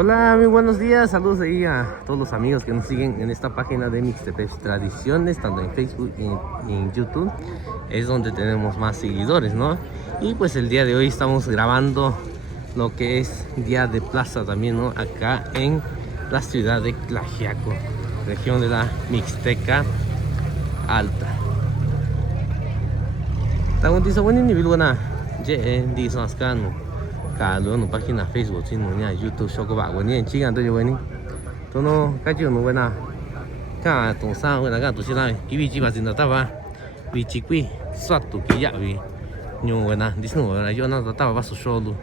Hola, muy buenos días, saludos ahí a todos los amigos que nos siguen en esta página de Mixtepec Tradiciones, tanto en Facebook y en YouTube, es donde tenemos más seguidores, ¿no? Y pues el día de hoy estamos grabando lo que es Día de Plaza también, ¿no? Acá en la ciudad de Tlaxiaco, región de la Mixteca Alta. Tango dice, bueno, ni viluna, je, dice, Kalu no página Facebook sino nya YouTube shoko ba wani chi gan to yo wani to no ka ju no wena ka to sa wena ka to si la ki bi ji ba sin ta ba bi chi kui swat tu ki ya bi nyu wena dis no wena yo na ta ba so sho lu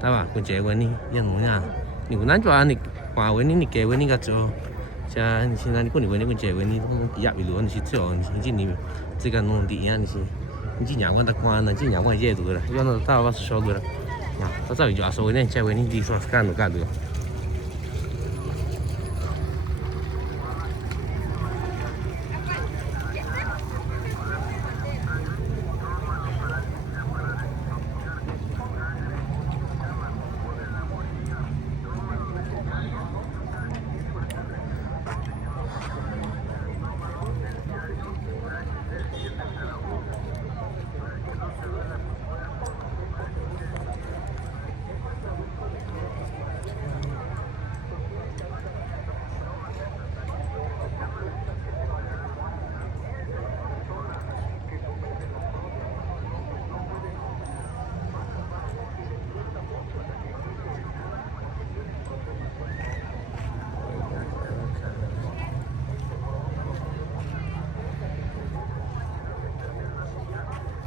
ta ba kun che wani ya no nya ni kun nan jwa ni kwa wani ni ke wani ka cho cha ni sin na ni kun ni wani kun che wani ki ya bi lu ni si cho ni ji ni这个弄的呀你是你今年我的关呢今年我也读了yo na ta ba so sho lu Có sao dọa số này chơi với đi xuống scan được cả được.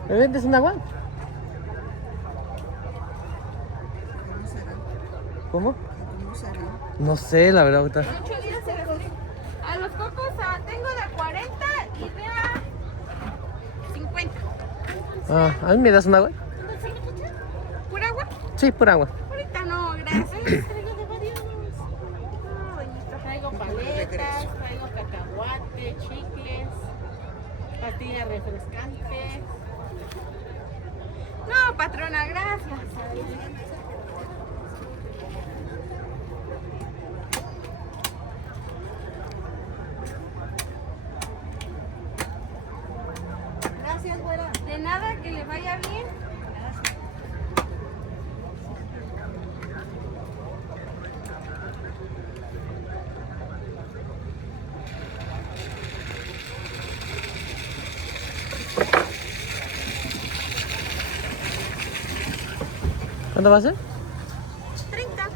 ¿Me vendes un agua? ¿Cómo? No sé, la verdad. Ahorita. A los cocos tengo de 40 y de 50. ¿A mí me das un agua? ¿Pura agua? Sí, por agua. Ahorita no, gracias. Traigo de varios. Traigo paletas, traigo cacahuate, chicles, pastillas refrescantes. No, patrona, gracias. Gracias, güera. De nada, que le vaya bien. ¿Cuánto va a ser? 30.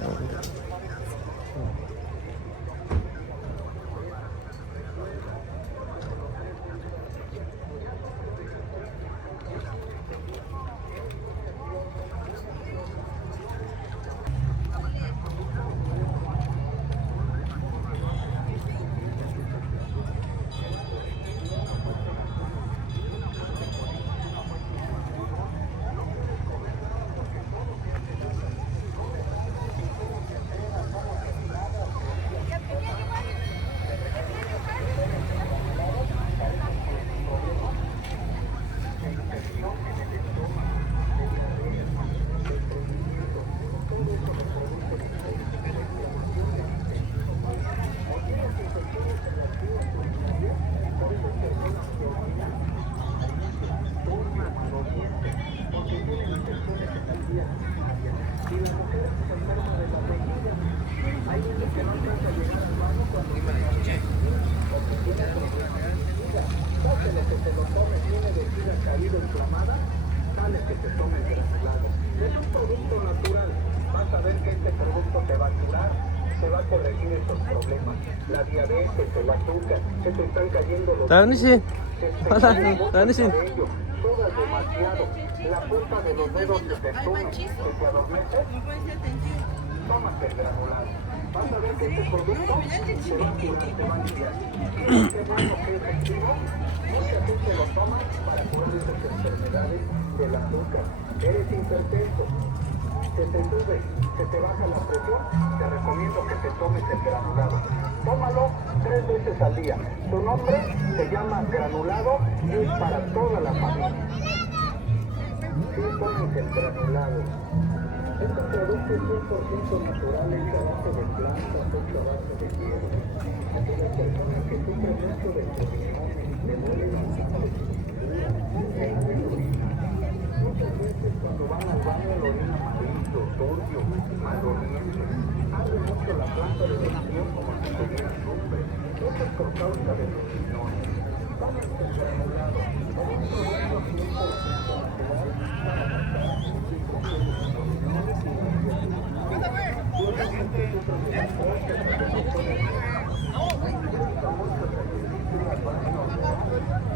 La diabetes, el azúcar, se te están cayendo los Danishing. Hola, Danishing. sudas demasiado, la punta de los dedos se te sube desde a 2 meses, tómate el granulado. Vas a ver que este producto te va a curar, te va a aliviar. Y qué bueno que es efectivo, mucha gente lo toma para curar esas enfermedades del azúcar. Eres hipertenso, se te sube, se te baja la presión, te recomiendo que te tomes el granulado. Tómalo 3 veces al día. Su nombre se llama granulado y es para toda la familia. Sí, tomes el granulado. Este producto es 100% natural, hecho a base de plantas, hecho a base de hierba. Aquellas personas que sufren mucho de pulmones, de mole nasales, muchas veces cuando van al baño el orina amarillo, turbio, maloliente, abre mucho la planta de los pies como si tuviera azufre. Esto es por causa de los riñones. Vamos a granulado. Es un producto 100% natural para matar infecciones de los riñones y la piel. Si una gente sufre de hemorroides, también lo puede hacer. Si le gusta mucho el ejercicio y al baño normal,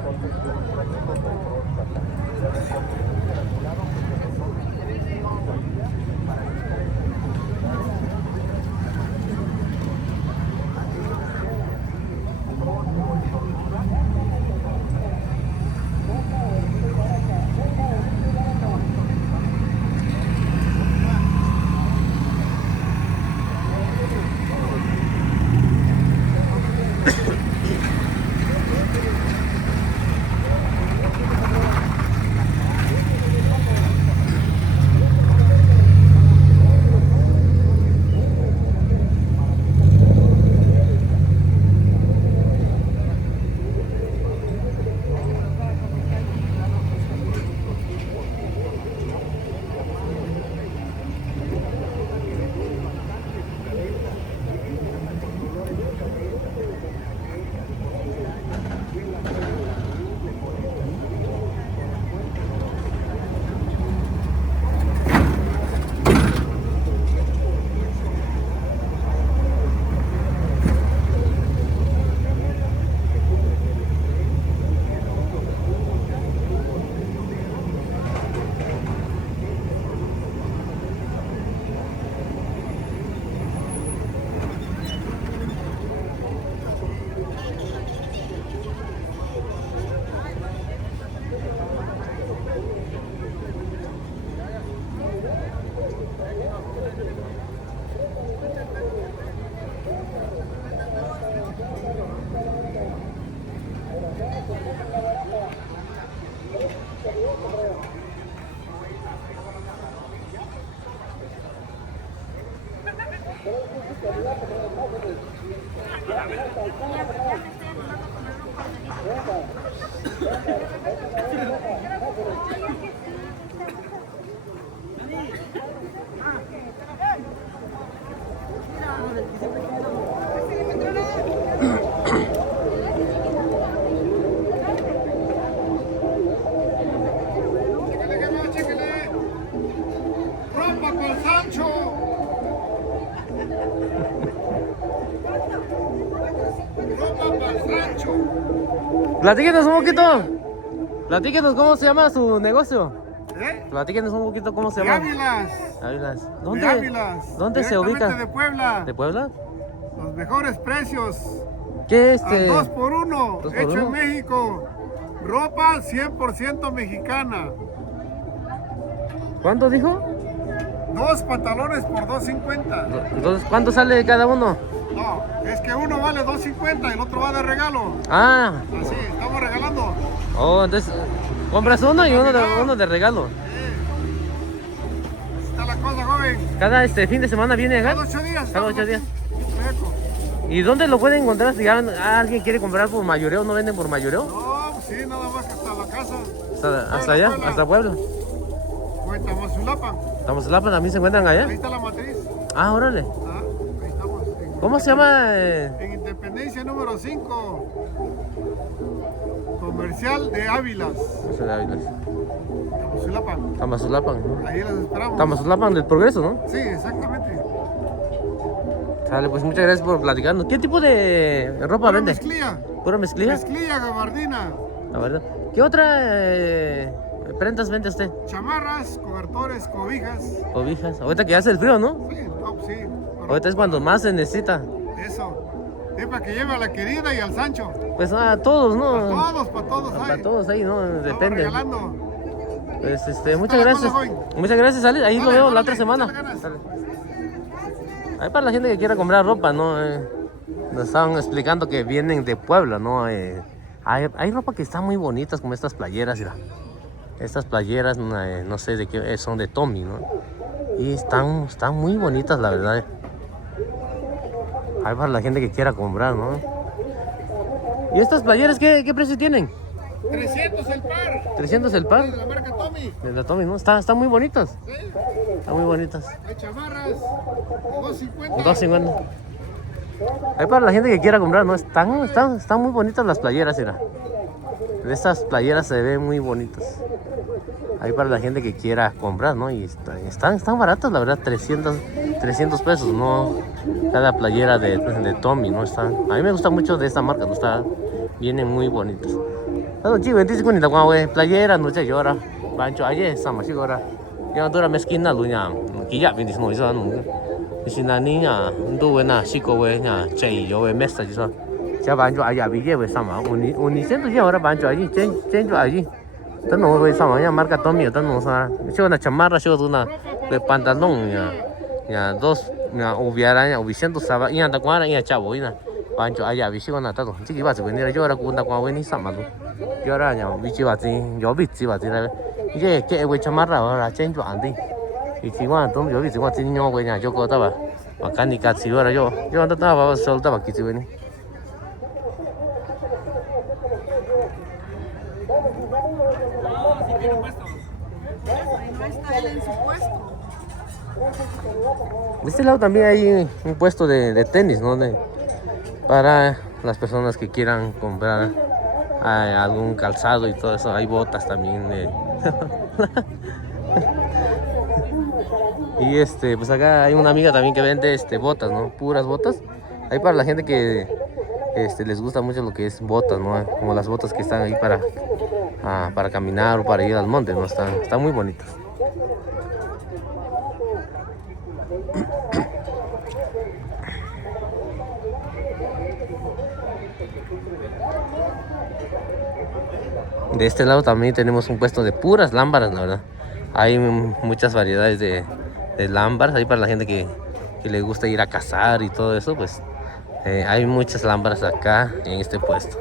porque tiene un problema de próstata. Le recomiendo el granulado porque lo tome para evitar esta enfermedad. Platíquenos un poquito. Platíquenos cómo se llama su negocio. Platíquenos un poquito cómo se llama. Ávilas. ¿Dónde? Ávilas. ¿Dónde se ubica? De Puebla. ¿De Puebla? Los mejores precios. ¿Qué Al 2x1. 2x1. Hecho en México. Ropa 100% mexicana. ¿Cuánto dijo? 2 pantalones por 2.50. Entonces, ¿cuánto sale cada uno? No, es que uno vale 2.50 y el otro va de regalo. Ah, Así, estamos regalando. oh, entonces compras uno y uno de regalo. Así está la cosa, joven. Cada fin de semana viene acá. Cada 8 días. Cada 8 días. Meco. ¿Y dónde lo pueden encontrar? Si alguien quiere comprar por mayoreo, ¿no venden por mayoreo? No, pues sí, nada más que hasta la casa. Hasta allá, Puebla. hasta Puebla. O en Tamazulapa. Tamazulapa también se encuentran Ahí allá. está la matriz. Ah, órale. Ah, ahí estamos. ¿Cómo se llama? En Independencia número 5. Comercial de Ávilas. Tamazulapa. Tamazulapan, ¿no? Ahí las esperamos. Tamazulapan del Progreso, ¿no? Sí, exactamente. Sale, pues muchas gracias por platicarnos. ¿Qué tipo de ropa vende? Mezclilla. ¿Pura mezclilla? Mezclilla gabardina. La verdad. ¿Qué otra prendas vende usted? Chamarras, cobertores, cobijas. Cobijas. Ahorita que hace el frío, ¿no? Sí, no, sí. Ahorita es cuando más se necesita. Eso. Es para que lleve a la querida y al Sancho. Pues a todos, ¿no? Para todos hay. Para todos ahí, ¿no? Estamos Depende. regalando. Pues Está muchas la gracias. cosa, joven. Muchas gracias, Ale. Ahí lo Órale, veo la órale, otra semana. échale ganas. Sale. Ahí para la gente que quiera comprar ropa, ¿no? Nos estaban explicando que vienen de Puebla, ¿no? Hay ropa que está muy bonitas, como estas playeras, mira. Estas playeras, no sé de qué son, de Tommy, ¿no? Y están muy bonitas, la verdad. Hay para la gente que quiera comprar, ¿no? ¿Y estas playeras qué precio tienen? 300 el par. 300 el par. De la marca Tommy. De la Tommy, ¿no? Están muy bonitas. ¿Sí? Están muy bonitas. Hay chamarras. 250. 250. Hay para la gente que quiera comprar, ¿no? Están muy bonitas las playeras, mira. Estas playeras se ven muy bonitas. Hay para la gente que quiera comprar, ¿no? Y están baratas, la verdad, 300 pesos, ¿no? Cada playera de Tommy, ¿no? A mí me gusta mucho de esta marca, ¿no? Vienen muy bonitas. Playera, no sé, llora. Bancho, ayer, sama, sí, ahora. Ya dura mezquina, luña. Quilla, vienes, no, eso, no. Y si la niña, tú, buena, chico, buena, che, yo, mesta, eso. Ya bancho, allá, bille, sama. Uniciendo, ya, ahora bancho, allí, chencho, allí. Tú no ves sama, ya marca Tommy, tú no sabes. Yo una chamarra, yo una de pantalón, ya dos, ya hubiera, ya hubiendo saba, ya anda cuadra, ya chavo, ya. Bancho, allá, bicho, na todo. Chiqui vas a venir, yo ahora cuando cuando sama, yo ahora ya bicho vas a, yo bicho vas a, ya que voy chamarra, ahora chencho andi. Y si van, tú yo bicho vas a niño, güey, ya yo contaba, mecánica, si ahora yo andaba soltaba aquí, güey. De este lado también hay un puesto de tenis, ¿no? Para las personas que quieran comprar algún calzado y todo eso. Hay botas también. Y pues acá hay una amiga también que vende botas, ¿no? Puras botas. Hay para la gente que les gusta mucho lo que es botas, ¿no? Como las botas que están ahí para caminar o para ir al monte, ¿no? Están muy bonitas. De este lado también tenemos un puesto de puras lámparas, la verdad. Hay muchas variedades de lámparas. Ahí para la gente que le gusta ir a cazar y todo eso, pues hay muchas lámparas acá en este puesto.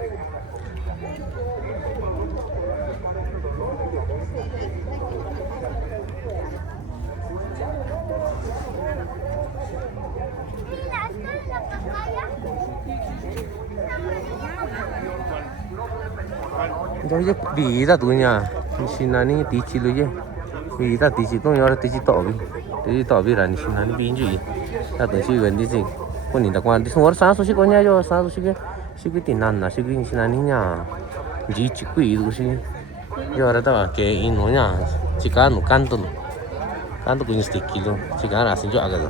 Oye, vida tuya, si nani tichi luye, vida tichi tu ahora tichi tobi ra ni si nani binji, ya tu si vendi si, poni da cuando si ahora sa si coña yo sa si que tinana si que si nani nya, ji chi kui du si, yo ahora estaba que ino nya, chica no canto con este kilo, chica ahora si yo hago.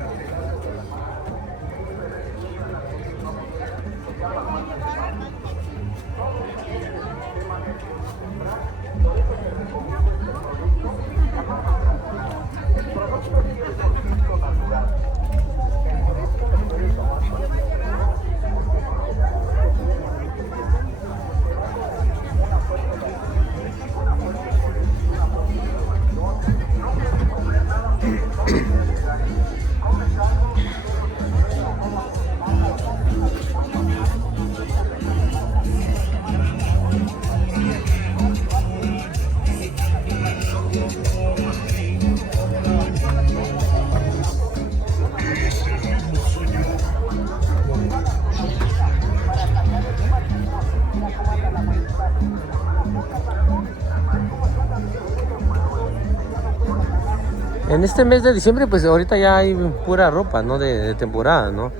En este mes de diciembre, pues ahorita ya hay pura ropa, ¿no? De temporada, ¿no?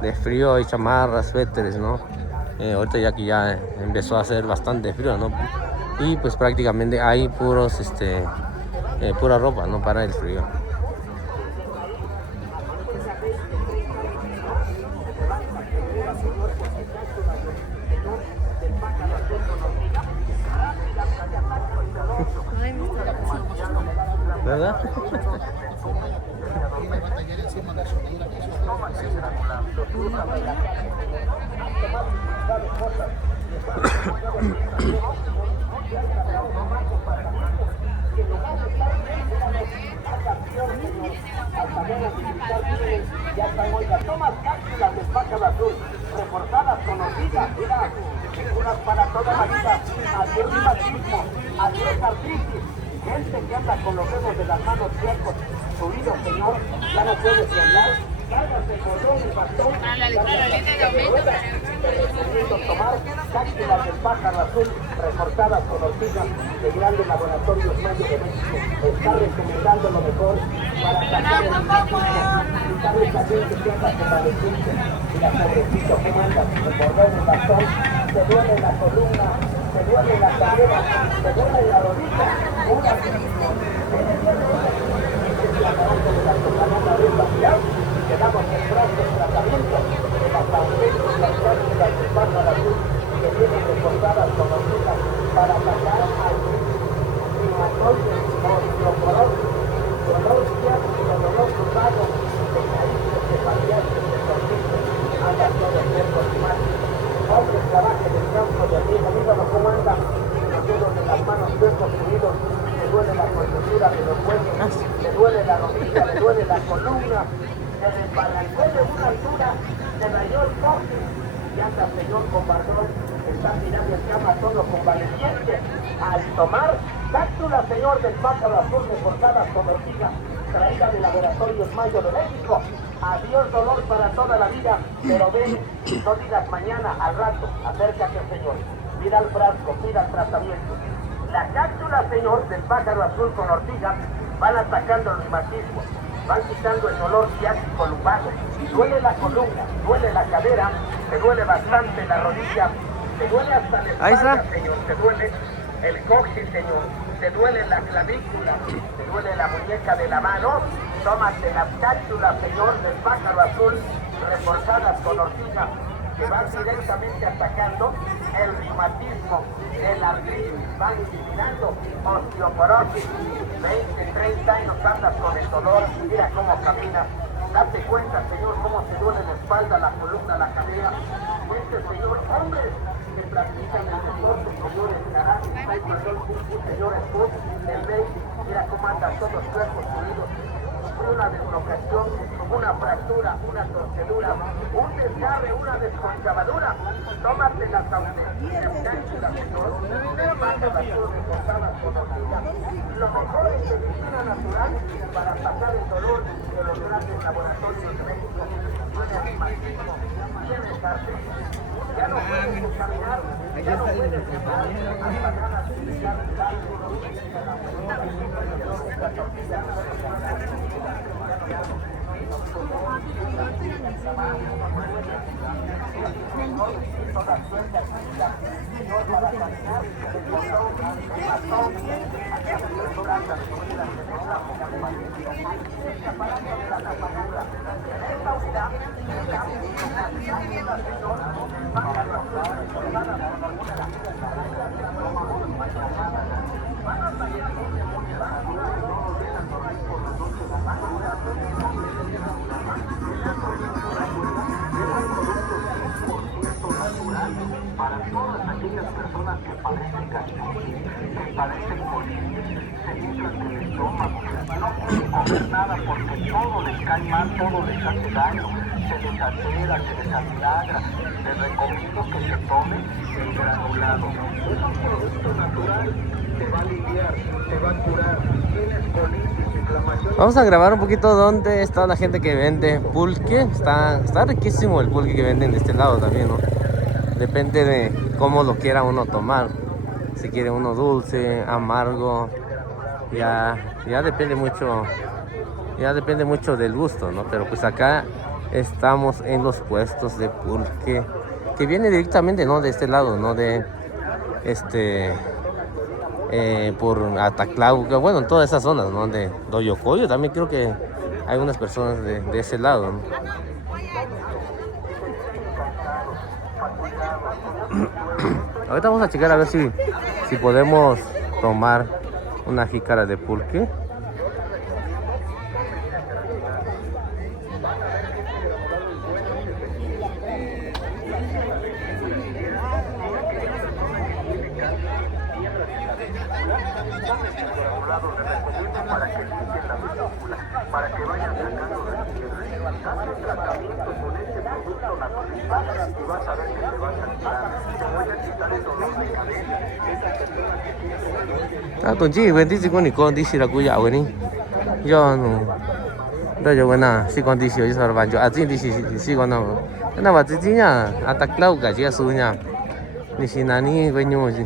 De frío, hay chamarras, suéteres, ¿no? Ahorita ya que ya empezó a hacer bastante frío, ¿no? Y pues prácticamente hay puros, pura ropa, ¿no? Para el frío. ¿Verdad? Ya están hoy las tomas cápsulas de Pájaro Azul, reforzadas, conocidas, mira, unas para toda la vida, adiós reumatismo, adiós artritis, gente que anda con los dedos de las manos viejos, reconstruido, Señor, ya no puedes hablar. Cargas el cordón, el bastón, recomiendo tomar cápsulas del pájaro azul reforzadas con ortigas de grandes laboratorios Mayo de México. Está recomendando lo mejor para sacar el sabe también que tenga convalecencia. Mira, pobrecito, ¿cómo andas? El cordón, el bastón, te duele la columna, te duele la cadera, te duele la rodilla, una le damos el brazo de tratamiento de las ausencias, las cápsulas del pájaro azul que vienen reforzadas con hormigas para atacar al reumatoide, osteoporosis, dolor ciático, dolor cruzado, de caíces, de variantes, de tornices, anda todo el cuerpo reumático. Hombre, trabaje del campo de arriba, dígame cómo anda, los dedos de las manos huesos unidos, le duele la coyuntura de los huesos, le duele la rodilla, le duele la columna, se desbalancó de una altura, se rayó el coche y anda señor con barbón, está tirando en cama todo convaleciente. Al tomar cápsulas, señor, del pájaro azul reforzadas con ortiga, traída de Laboratorios Mayo de México. Adiós dolor para toda la vida, pero ven, no digas mañana, al rato, acércate, señor. Mira el frasco, mira el tratamiento. La cápsula, señor, del pájaro azul con ortiga, van atacando el reumatismo, van quitando el dolor ciático lumbar, duele la columna, duele la cadera, te duele bastante la rodilla, te duele hasta la espalda, señor, te duele el coxis, señor, te duele la clavícula, te duele la muñeca de la mano, tómate las cápsulas, señor, del pájaro azul, reforzadas con ortiga, que van directamente atacando el reumatismo, el artritis, van eliminando osteoporosis. 20, 30 años andas con el dolor, mira cómo caminas. Date cuenta, señor, cómo se duele la espalda, la columna, la cadera. Señor, hombres que practican el deporte, señores, karate, taekwondo, señores, foot, el basic, mira cómo andan todos los cuerpos unidos. Una deslocación, una fractura, una torcedura, un desgarre, una desconchavadura. Tómate las ausencias, cápsulas, señor, del pájaro azul reforzadas con ortiga. Lo mejor es medicina natural para pasar el dolor de los grandes laboratorios de México. Tienes reumatismo, tienes artritis, ya no puedes caminar, ya no puedes llevar hasta ganas de echar el cálculo, para todas aquellas personas que padecen gastritis, que padecen colitis, se inflan del estómago, no pueden comer nada porque todo les cae mal, todo les hace daño, se les altera, se les amilagra. Les recomiendo que se tome el granulado. Es un producto natural, te va a aliviar, te va a curar. Tienes colitis, inflamación. Vamos a grabar un poquito dónde está la gente que vende pulque. Está riquísimo el pulque que venden de este lado también, ¿no? Depende de cómo lo quiera uno tomar. Si quiere uno dulce, amargo, ya depende mucho. Ya depende mucho del gusto, ¿no? Pero pues acá estamos en los puestos de pulque que viene directamente, ¿no? De este lado, ¿no? De por Ataclauca, bueno, en todas esas zonas, ¿no? De Doyocoyo también creo que hay unas personas de ese lado, ¿no? Ahorita vamos a checar a ver si podemos tomar una jícara de pulque. Para que vayan sacando de la tierra. Haz un tratamiento con este producto natural y vas a ver que te vas a quitar. Te voy a quitar el dolor de cabeza. Esa persona que tiene dolor de cabeza. Tuần trước bên tí con thì con tí xí là cô dạo cái đi do đó giờ buena si con đi xíu đi sao bạn cho à đi si con nào cái nào mà tí nhá à tắc lâu cả chia số nhá đi xin nani với nhau gì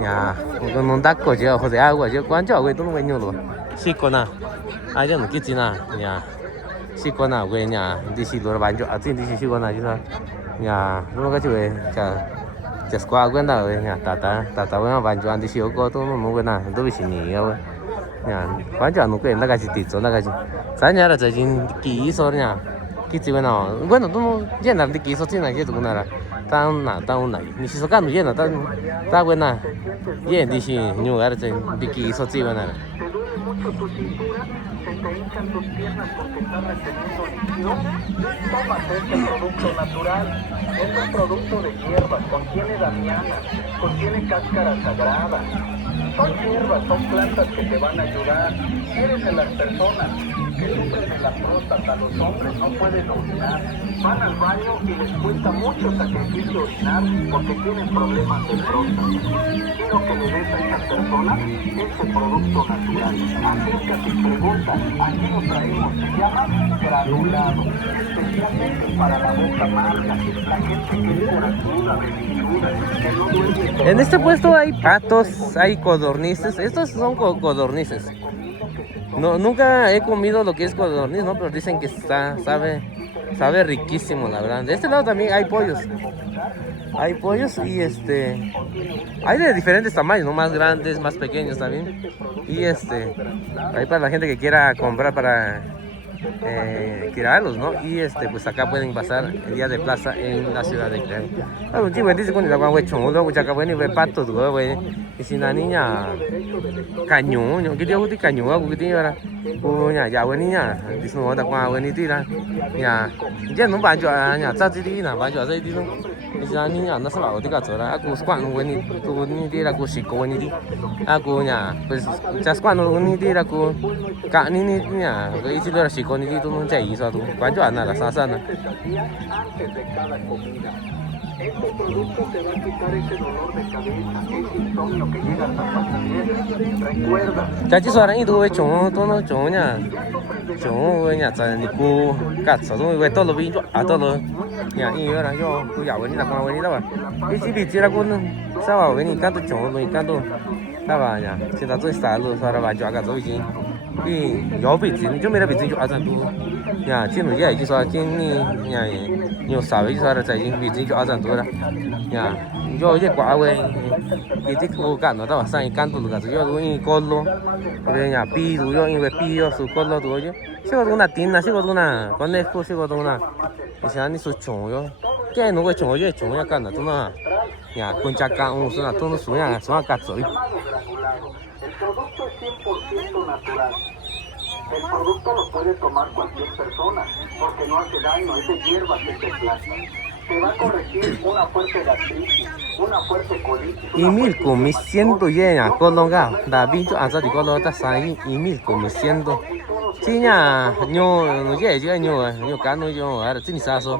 nhà con non tắc của chứ hoặc là của chứ quan trọng cái tôi với nhau rồi si con nào ai cho nó cái gì nào nhà si con nào về nhà đi si rồi bạn cho à đi si con nào chứ sao nhà nó cái chuyện chả qua quên đâu nhà tata với bạn cho anh đi xíu có tôi muốn quên nào tôi bị xin nghỉ rồi nhà quan trọng nó quên là cái gì tịt rồi là cái gì sáng nhà là giờ chính kỹ số nhà kỹ gì bên nào quên tôi hiện là đi kỹ số trên này chứ tụi nào tao này你是说干什么呢ta quên nào hiện đi xí nhiều cái là đi kỹ số trên này te hinchan tus piernas porque estás reteniendo líquido, tómate este producto natural. Es un producto de hierbas, contiene damiana, contiene cáscara sagrada. Son hierbas, son plantas que te van a ayudar. Eres de las personas que sufren de la próstata, los hombres no pueden orinar. Van al baño y les cuesta mucho sacrificio orinar porque tienen problemas de próstata. Quiero que le des a estas personas este producto natural. Acércate y pregunta. Aquí lo traemos, se llama granulado, especialmente para la boca amarga, la gente que es corajuda, berrinchuda, que no duerme. En este puesto hay patos, hay codornices, estos son codornices. No, nunca he comido lo que es codorniz, ¿no? Pero dicen que sabe riquísimo, la verdad. De este lado también hay pollos. Hay pollos y hay de diferentes tamaños, ¿no? Más grandes, más pequeños también. Y ahí para la gente que quiera comprar para criarlos, ¿no? Y pues acá pueden pasar el día de plaza en la ciudad de Creal. Un chico dice con la guagua chongo, luego acá pueden ver patos, güey. Y si la niña cañón, ¿qué día usted cañón? ¿Qué día era? Nhà giàu với nhà đi xuống đó qua với đi ra nhà giờ nó bán cho nhà cha đi là bán cho dây đi luôn bây giờ nhà nó sẽ bảo đi cả chỗ là aku squat với đi là aku xịt với đi aku nhà cha squat với đi là aku cả nhà cái chỉ là xịt với đi tôi muốn chạy sao tôi bán cho anh là sao sao Este producto te va a quitar ese dolor de cabeza, ese insomnio que llega hasta pasajero. Recuerda. cha chỉ số này tôi chống tôi nó chống nhà chống với nhà cha đi cô cắt số tôi với tôi là vì tôi là nhà như vậy là do tôi giàu với đi là qua với đi đâu à cái chỉ bị chỉ là con sao bảo với đi cắt tôi chống với cắt tôi sao bảo nhà chỉ là tôi xả luôn sao là bán cho cả rồi chứ thì gió bị gì chứ mấy là bị gì cho ăn tôi nhà trên núi vậy chứ sao trên nhà nhiều xả với sao là chạy bị gì cho ăn tôi đó nhà do cái quả về cái tích cô cạn nó tao sang can tụi cả do tôi con luôn về nhà pi tụi do về pi do số con lo tụi chứ siêu tụi nào tin là siêu tụi nào con này cô siêu tụi nào thì sáng đi số chồng yo cái nó cái chồng yo chồng ya cạn là tụi nào nhà con cha cạn ông số nào tụi nó số nhà cạn rồi El producto lo puede tomar cualquier persona, porque no hace daño, es de hierbas, es de plantas. Te va a corregir una fuerte gastritis, una fuerte colitis. Email của mình siendo ya con lo gạo, đã bị cho ăn ra thì con lo ta sai email của mình siendo. Chỉ nhà nhiều nó dễ chứ nhiều cá nó nhiều ở trên xa số.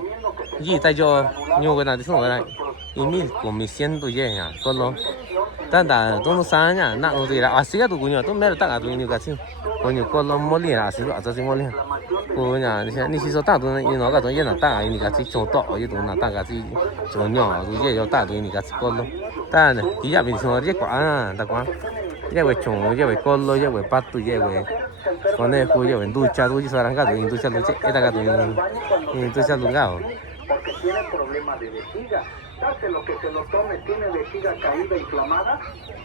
Gì tay cho nhiều cái nào thì xong rồi. Email của mình siendo ya con lo. Ta đã tôi sáng nhá, nặng gì là à xí tụi nhiều tôi mấy tặng tụi nhiều cả chứ. Có nhiều con lo mua liền à xí lo ra xí mua liền. Cô nhà đi xí số tặng tụi nó cả tụi nó tặng ai cả chứ trồng tọ chứ tụi nó tặng cả chứ trồng nhỏ tụi dễ cho tặng tụi cả chứ con lo. Ta này chỉ là bình thường rất quá ta quá. Giờ về trồng giờ về con lo giờ về bắt tụi giờ về con này cô giờ về nuôi cha tụi sao đang cả tụi nuôi cha tụi chết ta cả tụi cha tụi gạo. Porque tiene problemas de vejiga. Dáselo que se lo tome, tiene vejiga caída, inflamada.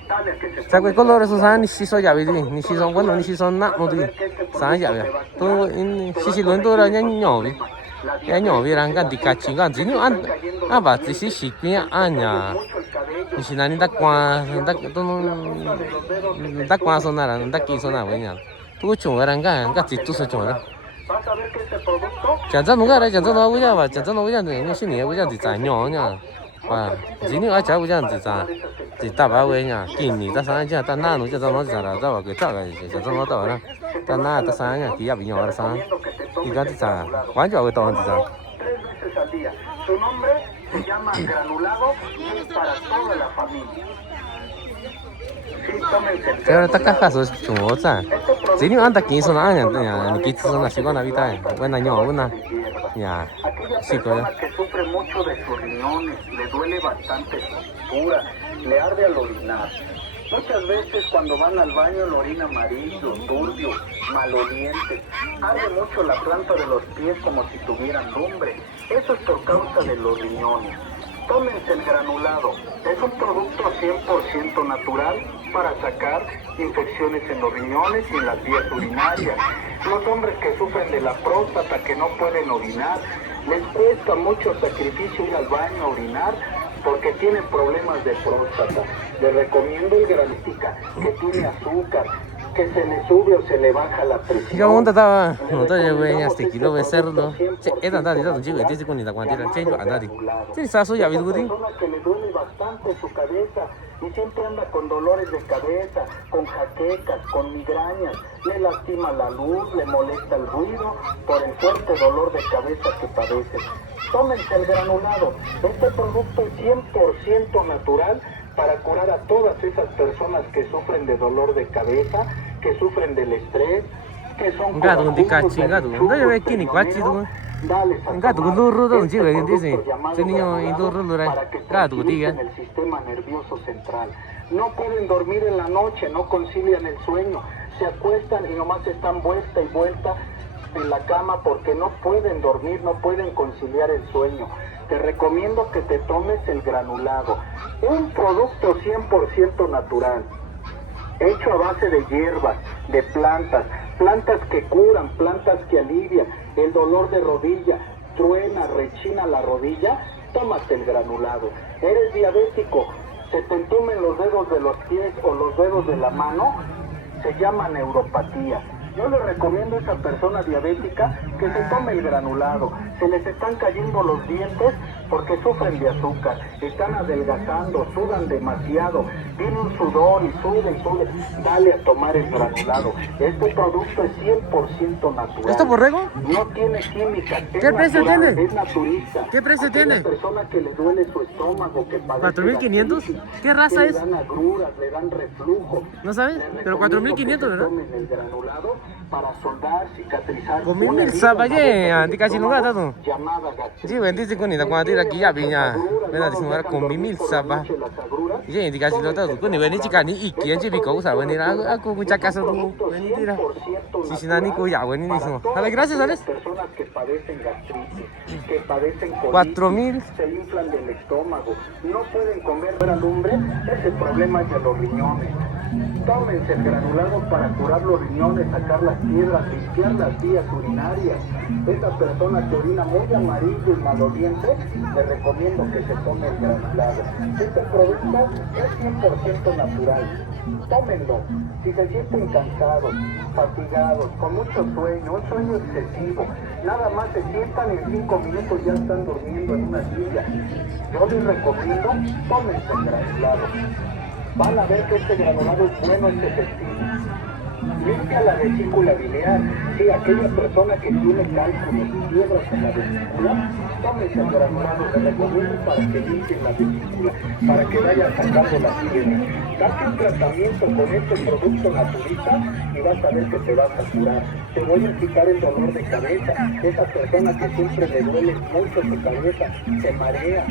Dale que se Sao cái color eso sao ni xí giờ về đi, ni xí son bueno ni xí son nặng một đi. Sáng giờ về. Tôi xí lớn tôi là nhỏ đi. Nhỏ về đang cần đi cắt chỉ cần chỉ nhiều ăn bà chỉ xí cái ăn nhà. Ni xí nani đã qua son nào đã kỹ son nào với nhà. Tôi trồng đang cái chỉ tôi sẽ trồng đó. Chẳng chắc nó cái chẳng chắc nó bây giờ mà chẳng chắc nó bây giờ thì như xin bây giờ thì trả nhỏ nha và chỉ nếu ai trả bây giờ thì trả thì ta bảo với nhà kinh nhỉ ta sáng chứ ta na nó cho nó trả là ta bảo cái trả cái chẳng chắc nó tao đó ta na ta sáng nha thì bị nhỏ là sáng thì ta trả quán cho cái tao thì trả Su nombre se llama granulado y es para toda la familia. Sí, tómense el Pero está granulado. cajazo es chumosa. Si no anda 15 años, ni 15 son así con vida. Buena año, una. Ya. Aquella Sí, persona que sufre mucho de sus riñones, le duele bastante su cintura, le arde al orinar. Muchas veces cuando van al baño el orina amarillo, turbio, maloliente. Arde mucho la planta de los pies como si tuvieran lumbre. Eso es por causa de los riñones. Tómense el granulado. Es un producto 100% natural para sacar infecciones en los riñones y en las vías urinarias. Los hombres que sufren de la próstata, que no pueden orinar, les cuesta mucho sacrificio ir al baño a orinar porque tienen problemas de próstata. Les recomiendo el Granulitica, que tiene azúcar, que se le sube o se le baja la presión. Yo monta estaba, no te voy a este kilo de cerdo. Es andar, es un chico, dice con la cuantía, change andar. Tiene saso ya vis gudi. Persona que le duele bastante su cabeza y siempre anda con dolores de cabeza, con jaquecas, con migrañas, le lastima la luz, le molesta el ruido por el fuerte dolor de cabeza que padece. Tómense el granulado. Este producto es 100% natural para curar a todas esas personas que sufren de dolor de cabeza, que sufren del estrés, que son Gato, un corajudos, ticachi, gato. lechugas, No lleve aquí ni cuachi, riñoneros. Dales a Gato, tomar duro, un este chico, dice. producto llamado Ese niño granulado duro, para que gato, diga. tranquilicen el sistema nervioso central. No pueden dormir en la noche, no concilian el sueño, se acuestan y nomás están vuelta y vuelta en la cama porque no pueden dormir, no pueden conciliar el sueño. Te recomiendo que te tomes el granulado, un producto 100% natural, hecho a base de hierbas, de plantas, plantas que curan, plantas que alivian el dolor de rodilla, truena, rechina la rodilla, tómate el granulado. Eres diabético, se te entumen los dedos de los pies o los dedos de la mano, se llama neuropatía. Yo le recomiendo a esa persona diabética que se tome el granulado. Se les están cayendo los dientes porque sufren de azúcar, están adelgazando, sudan demasiado, tiene un sudor y sude. Dale a tomar el granulado. Este producto es 100% natural. ¿Esto borrego? No tiene química. ¿Qué precio natural, tiene? Es naturista. ¿Qué precio Aquella tiene? persona que le duele su estómago, que padece 4.500. gastritis, ¿Qué raza que es? Le dan agruras, le dan reflujo. ¿No sabes? Les Pero recomiendo 4.500, que ¿verdad? tomen el granulado para soldar, cicatrizar. Con una 1.000 herida en la sabaye, boca del anti casi no estómago gasta tú. llamada gastritis. Sí, bendice con ida cuando tira aquí ya viña. Ven a decir con 1.000 saba. Y en diga si lo estás con nivel chica ni y quien se pico usa venir a con mucha casa tú. Mentira. Si si nani ko ya bueno ni eso. Dale gracias, Alex. Personas que padecen gastritis, que padecen colitis, 4.000. se inflan del estómago, no pueden comer lumbre, ese problema es de los riñones. Tómense el granulado para curar los riñones, sacar las piedras, limpiar las vías urinarias. Esa persona que orina muy amarillo y maloliente, le recomiendo que se tome el granulado. Este producto es 100% natural. Tómenlo. Si se sienten cansados, fatigados, con mucho sueño, un sueño excesivo, nada más se sientan y en 5 minutos ya están durmiendo en una silla. Yo les recomiendo, tómense el granulado. Van a ver que este granulado es bueno, es efectivo. Limpia la vesícula biliar. Sí, aquella persona que tiene cálculos y piedras en la vesícula, tómese el granulado, le recomiendo para que limpien la vesícula, para que vaya sacando las piedras. Date un tratamiento con este producto naturista y vas a ver que te vas a curar. Te voy a quitar el dolor de cabeza. Esa persona que siempre le duele mucho su cabeza, se marea.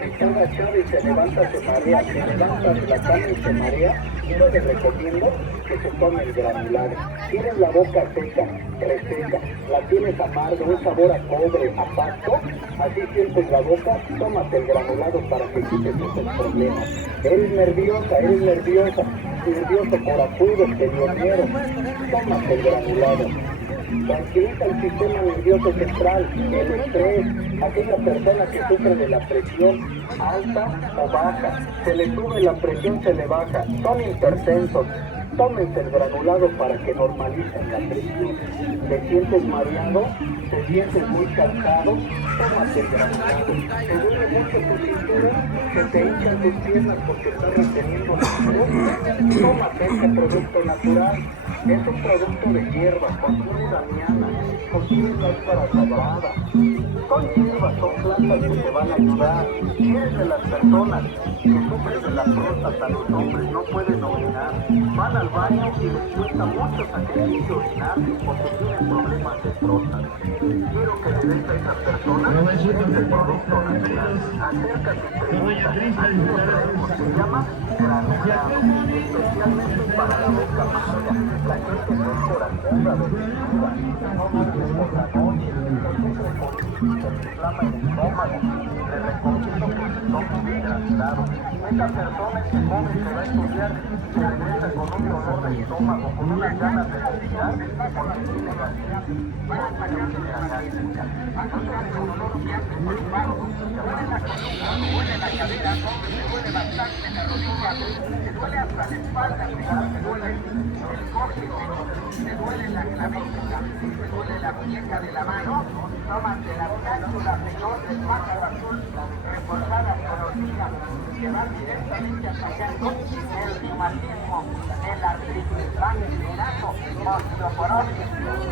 Está agachado y se levanta, se marea, se levanta de la cama y se marea. Yo les recomiendo que se tome el granulado. Tienes la boca seca, reseca, la tienes amarga, un sabor a cobre, a pasto, así sientes la boca, tómate el granulado para que quites esos problemas. Eres nervioso, corajudo, peleonero, tómate el granulado. Tranquiliza el sistema nervioso central, el estrés, aquella persona que sufre de la presión alta o baja, se le sube la presión, se le baja, son hipertensos. Tómense el granulado para que normalicen la presión. ¿Te sientes mareado? te sientes muy cansado, tómate el granulato. Te duele mucho tu cintura, se te hinchan tus piernas porque estás reteniendo líquido, tómate este producto natural. Es un producto de hierbas, contiene damiana, contiene cáscara sagrada. Son hierbas, son plantas que te van a ayudar. Si eres de las personas que sufren de la próstata, los hombres no pueden orinar, van al baño y les cuesta mucho sacrificio orinar porque tienen problemas de próstata. Quiero que le des a esas personas este producto natural. Acércate y pregunta. Aquí lo traemos, se llama granulado, especialmente para la boca amarga, la gente que es corajuda, bebida, no duerme por la noche, que sufre colitis, se le inflama el estómago. Le recomiendo que se tome un granulado. Esa persona, ese joven que va a estudiar, se regresa con un dolor de estómago, con unas ganas de vomitar, porque tiene gastritis. Duele la cadera, te duele bastante la rodilla, te duele hasta la espalda, te duele el córtex, te duele la clavícula, te duele la muñeca de la mano. Tómate la cápsula, señor, del pájaro azul, reforzada con hormigas, que van directamente atacando el reumatismo, el artritis, gangrenoso, osteoporosis.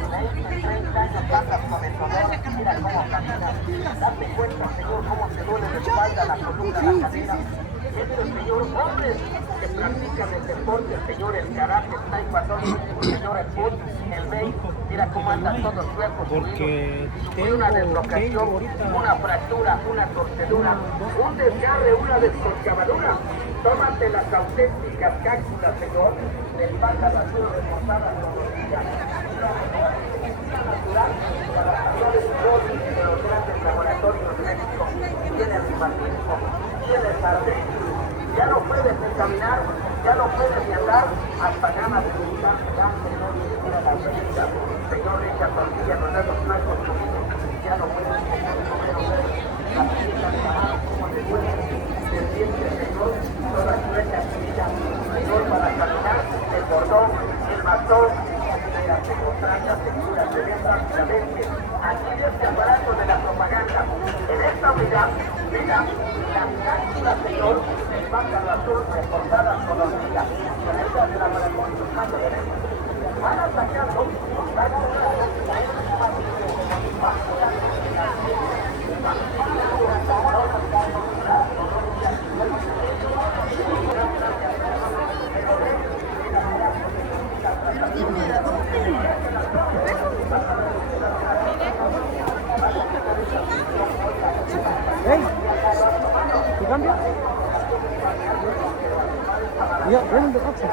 20, 30 años pasas con el dolor, mira cómo caminas. Date cuenta, señor, cómo te duele la espalda, la columna, la cadera. Este señor, hombres que practican el deporte, el señor, el karate, el taekwondo, el señor, el fútbol, el béisbol, mira cómo andan todos suecos. Porque tengo una deslocación, una fractura, una torcedura, un desgarre, una descochavadura. Tómate las auténticas cápsulas, señor, del pájaro azul reforzada con hormigas. Natural para las mayores dosis de los grandes laboratorios de México. Tiene reumatismo, tiene artritis, ya no puedes ni caminar, ya no puedes ni andar, hasta ganas de gritar, ya no ir a la visita. Señor, echa tortilla, nos da los blancos comidos, ya no puedes ni comer. La visita de la mano, como le duele, se siente, señor, toda chueca, señor, para caminar, el bordón, el bastón. Se contrata, se cura, se ve rápidamente. Aquí es el aparato de la propaganda. En esta unidad, mira, las cápsulas, señor, del pájaro azul reforzadas con hormigas. Traídas de laboratorios más de van atacando, van Hey, ¿te cambia? Ya, ven de coche.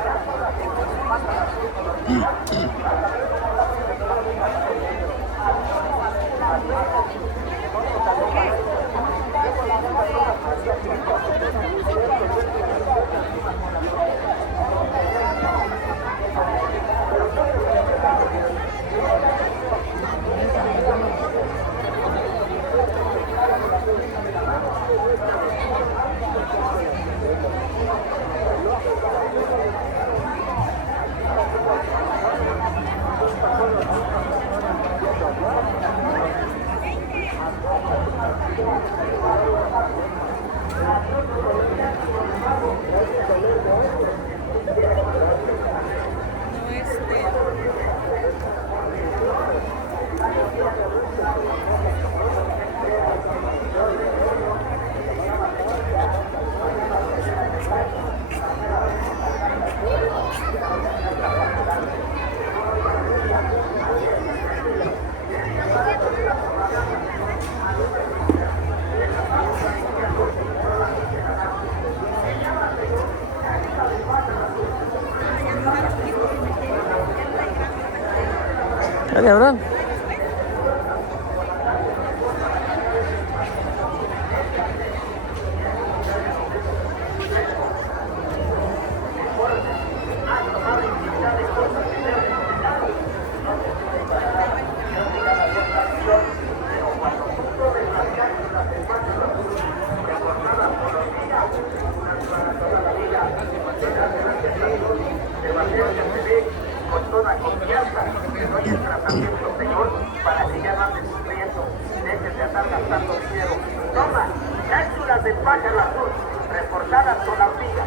Dale, Abraham. Con toda confianza, que doy el tratamiento, señor, para que ya no andes estar gastando dinero. Toma, cápsulas de pájaro azul, reforzadas con la hormiga,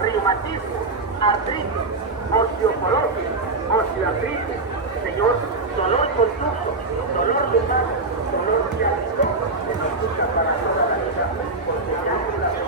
reumatismo, artritis, osteoporosis, osteoartritis, señor, dolor contuso, dolor de mano, dolor de artritis, que nos gusta para toda la vida, porque cápsulas de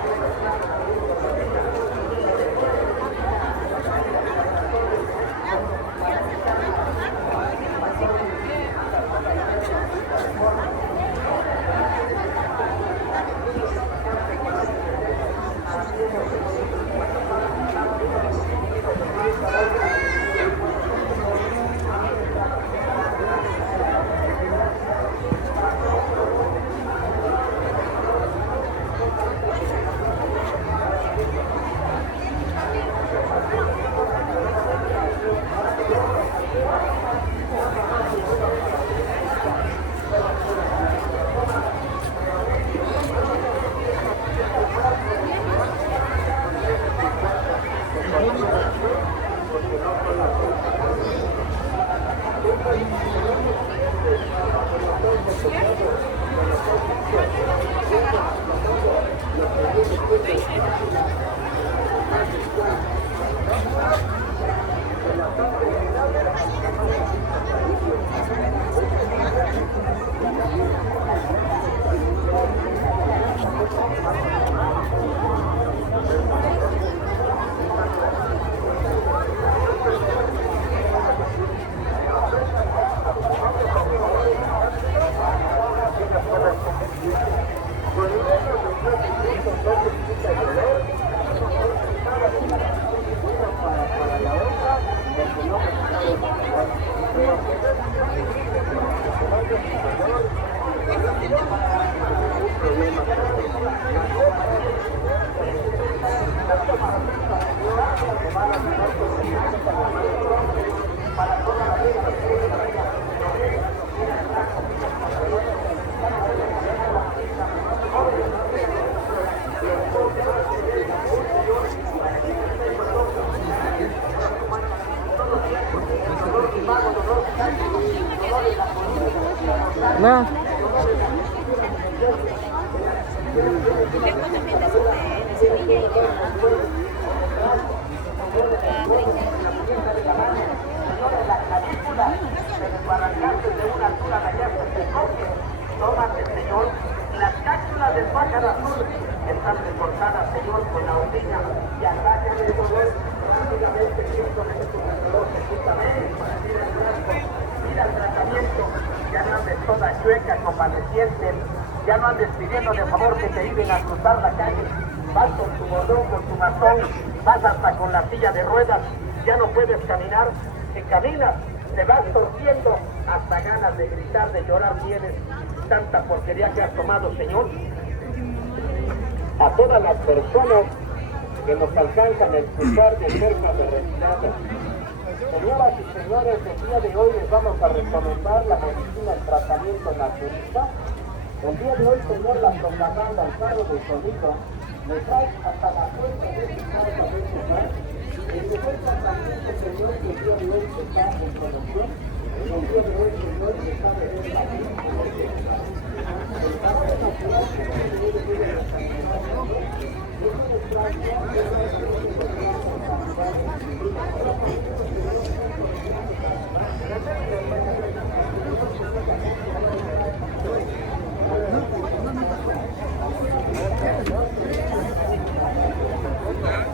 No. Tómate, señor, las cápsulas del pájaro azul están reforzadas, señor, con la hormiga y atacan el dolor rápidamente, mira el tratamiento, ya no andes toda chueca, convaleciente, ya no andes pidiendo de favor que te ayuden a cruzar la calle, vas con tu bordón, con tu bastón, vas hasta con la silla de ruedas, ya no puedes caminar, si caminas, te vas torciendo, hasta ganas de gritar, de llorar tienes, tanta porquería que has tomado, señor. A todas las personas que nos alcanzan a escuchar de cerca de retirados, señoras y señores, el día de hoy les vamos a recomendar la medicina, el tratamiento naturista. El día de hoy, señor, la propaganda al cargo del sonido le trae hasta la puerta de su casa de celular. El primer tratamiento, señor, que el día de hoy está en producción, el día de hoy, señor, está de esta el café natural que no se debe de la sanidad.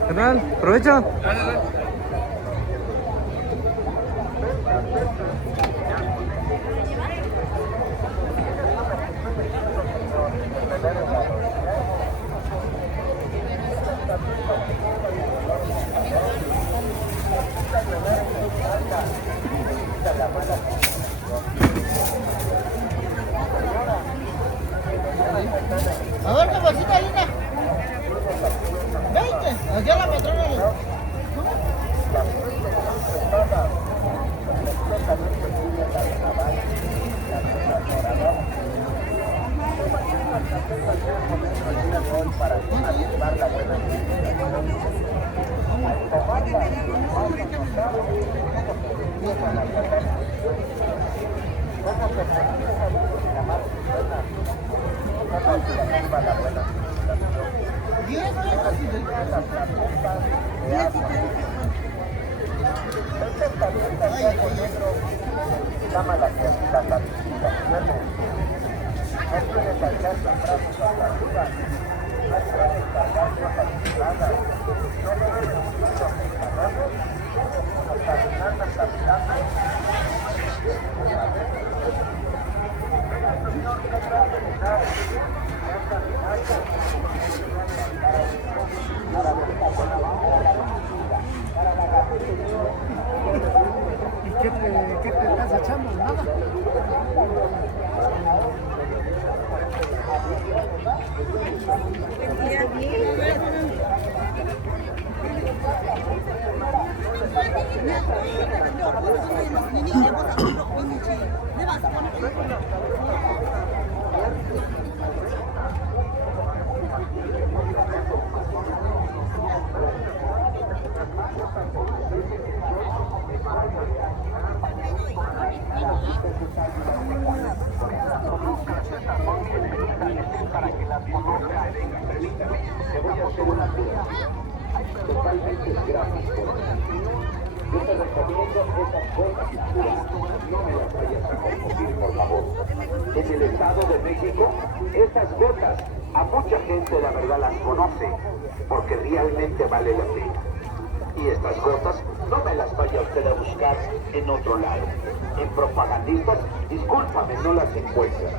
¿Qué tal? ¿Provecho? A ver, qué bolsita linda. 20. Allá la patrona. Para llevar la buena ¿Y qué te estás echando? Nada. Para que la conozca, permítame, te voy a hacer una prueba totalmente gratis. Yo te recomiendo esas cosas naturales, no me las vayas a confundir, por favor. En el Estado de México, estas gotas a mucha gente la verdad las conoce, porque realmente vale la pena. Y estas gotas no me las vaya usted a buscar en otro lado. En propagandistas, discúlpame, no las encuentra.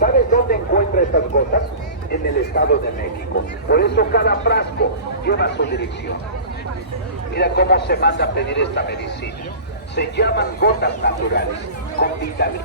¿Sabes dónde encuentra estas gotas? En el Estado de México. Por eso cada frasco lleva su dirección. Mira cómo se manda a pedir esta medicina. Se llaman gotas naturales, con vitamina.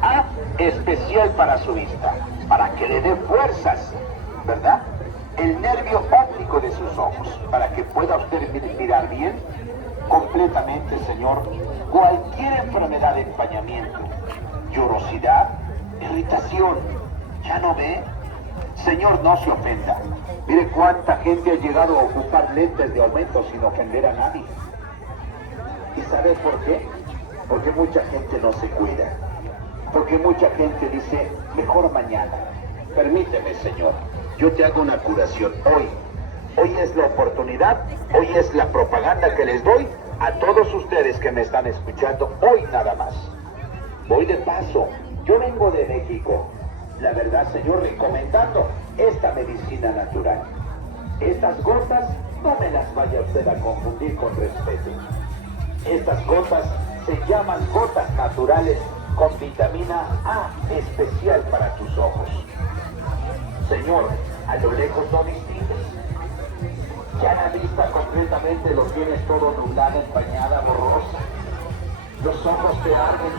A especial para su vista, para que le dé fuerzas, ¿verdad? El nervio óptico de sus ojos, para que pueda usted mirar bien, completamente, señor, cualquier enfermedad de empañamiento, llorosidad, irritación, ¿ya no ve? Señor, no se ofenda. Mire cuánta gente ha llegado a ocupar lentes de aumento sin ofender a nadie. ¿Y sabe por qué? Porque mucha gente no se cuida. Porque mucha gente dice, mejor mañana. Permíteme, Señor, yo te hago una curación hoy. Hoy es la oportunidad, hoy es la propaganda que les doy a todos ustedes que me están escuchando, hoy nada más. Voy de paso, yo vengo de México. La verdad, Señor, recomendando esta medicina natural. Estas gotas, no me las vaya usted a confundir con respeto. Estas gotas se llaman gotas naturales con vitamina A especial para tus ojos. Señor, a lo lejos no distingues. Ya la vista completamente lo tienes todo nublada, empañada, borrosa. Los ojos te arden.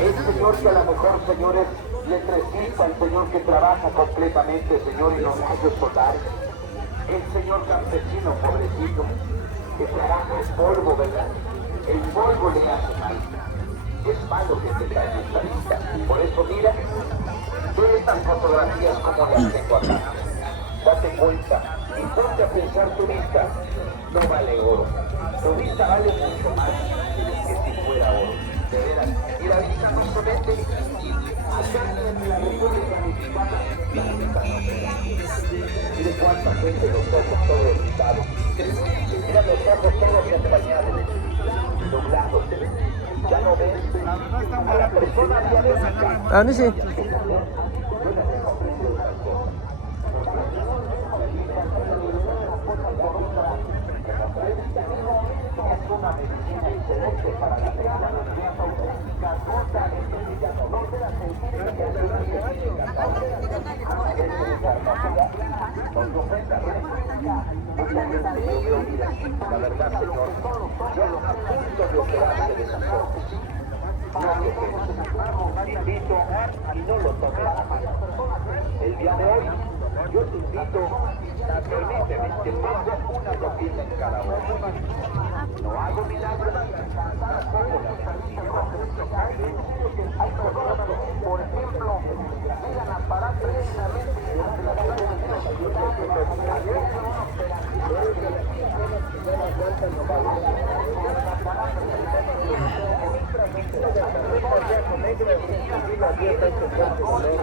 El Señor que a lo mejor, señores, le electricista, el Señor que trabaja completamente, Señor, en los rayos solares. El Señor campesino, pobrecito, que trabaja el polvo, ¿verdad? El polvo le hace mal. Es malo que te traiga esta vista. Por eso, mira, ve estas fotografías como las tengo acá. Date cuenta y ponte a pensar, tu vista no vale oro. Tu vista vale mucho más que si fuera oro. De veras. Y la vista no se vende. Acá en la República Mexicana, la vista no se vende. Mire cuánta gente, los ojos todos irritados. Mira los ojos todos empañados, nublados. Ya no ves. A la persona diabética. Ah, sí. Es una medicina excelente para la persona auténtica, gota la verdad, Señor, yo lo punto de operarse de sus ojos. Te invito y no lo tomes a mal. El día de hoy, yo te invito, permíteme, te pongo una gotita en cada ojo. No hago milagros, tampoco las practico. Hay personas, por ejemplo, llegan a parar 3 fiesta hay que ser de color.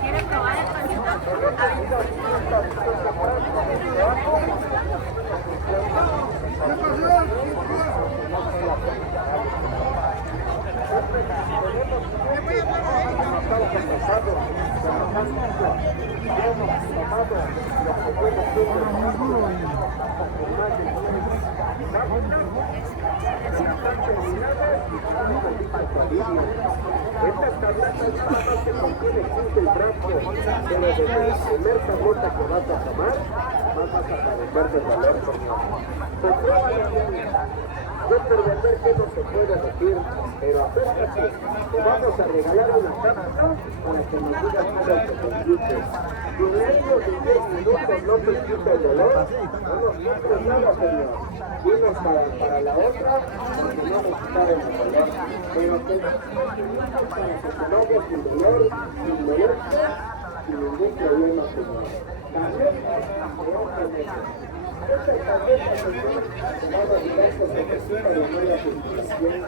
¿Quiere probar el pancito? Esta tableta es para que contiene 15 gramos, pero desde la primera tableta que vas a tomar, vas a padecer de dolor, señor. Compruébalo bien. Yo por vender que no se puede decir, pero acércate, te vamos a regalar una cápsula para que nos digas cómo te sentiste. Si en medio de 10 minutos no te quita el dolor, no nos compres nada, señor. Dinos para la otra, porque no nos quitaron el dolor. Pero te para que te vayas sin dolor, sin molestia, sin ningún problema, señor. Tableta de otra vez. Esta tableta, señor, te va a ayudar con que te quita de nueva circulación.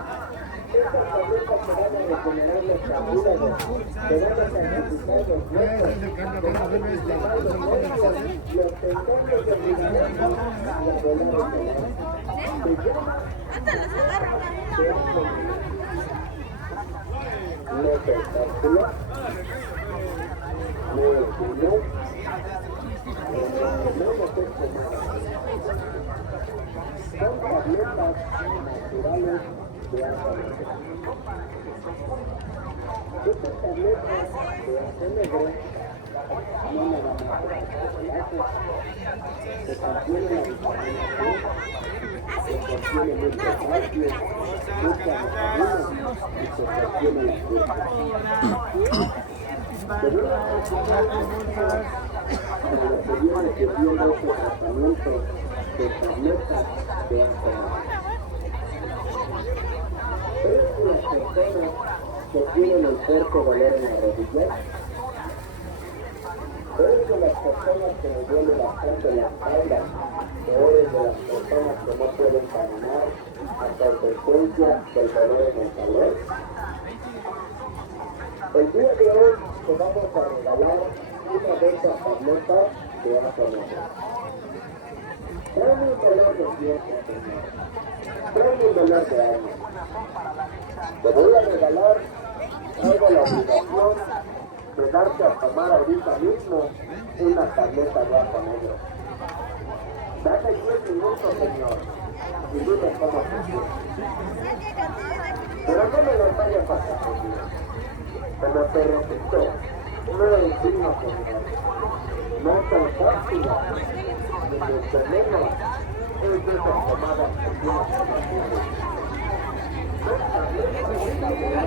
Esta tableta te va a regenerar los cartílagos, te va a sanitizar los huesos, te va a inflamar los músculos, los tendones de ligamento y los dolores de hueso. Se llama Metacápsula, Neoculón, son tabletas naturales de AstraZeneca. Estas tabletas de AstraZeneca no nada más para chocolate, que contienen la vitamina C, que contienen mucho calcio, mucha vitamina y que contienen la fruta. Debido a la situación para los que vienen recibiendo este tratamiento de tabletas de AstraZeneca. ¿Eres de las personas que tienen el fuerte dolor en la rodilla? ¿Eres de las personas que les duele bastante la espalda? ¿O eres de las personas que no pueden caminar a consecuencia del dolor en el talón? El día de hoy te vamos a regalar una de estas tabletas de AstraZeneca. Trae un dolor de pierna, señor. Trae un dolor de alma. Te voy a regalar, traigo la obligación de darte a tomar ahorita mismo una tableta de AstraZeneca. Date 10 minutos, señor, y dime cómo te sientes. Pero no me lo vayas a confundir. Como te repito, no es digno, señor. No es tan fácil, ni mucho menos es de esas tomadas que tienes que hacer. Son tabletas de calidad.